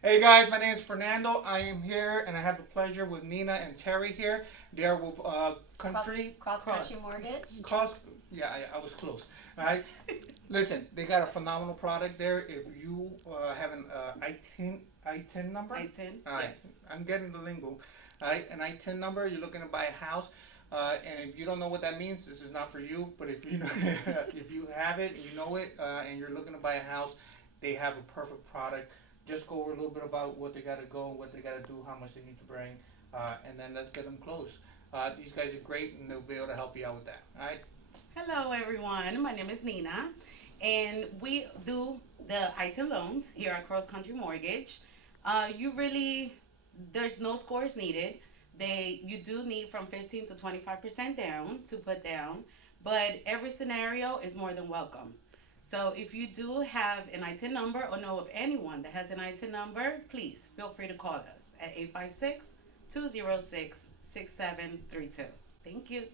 Hey guys, my name is Fernando. I am here and I have the pleasure with Nina and Terry here. They're with country Cross country mortgage. cost. Yeah, I was close. All right. Listen, they got a phenomenal product there. If you have an ITIN number, ITIN, all right, yes. I'm getting the lingo. All right, an ITIN number. You're looking to buy a house, and if you don't know what that means, this is not for you. But if you know, if you have it, you know it, and you're looking to buy a house, they have a perfect product. Just go over a little bit about what they got to go, what they got to do, how much they need to bring, and then let's get them closed. These guys are great, and they'll be able to help you out with that. All right. Hello, everyone. My name is Nina, and we do the ITIN loans here at Cross Country Mortgage. You really, there's no scores needed. You do need from 15 to 25% down to put down, but every scenario is more than welcome. So if you do have an ITIN number or know of anyone that has an ITIN number, please feel free to call us at 856 206 6732. Thank you.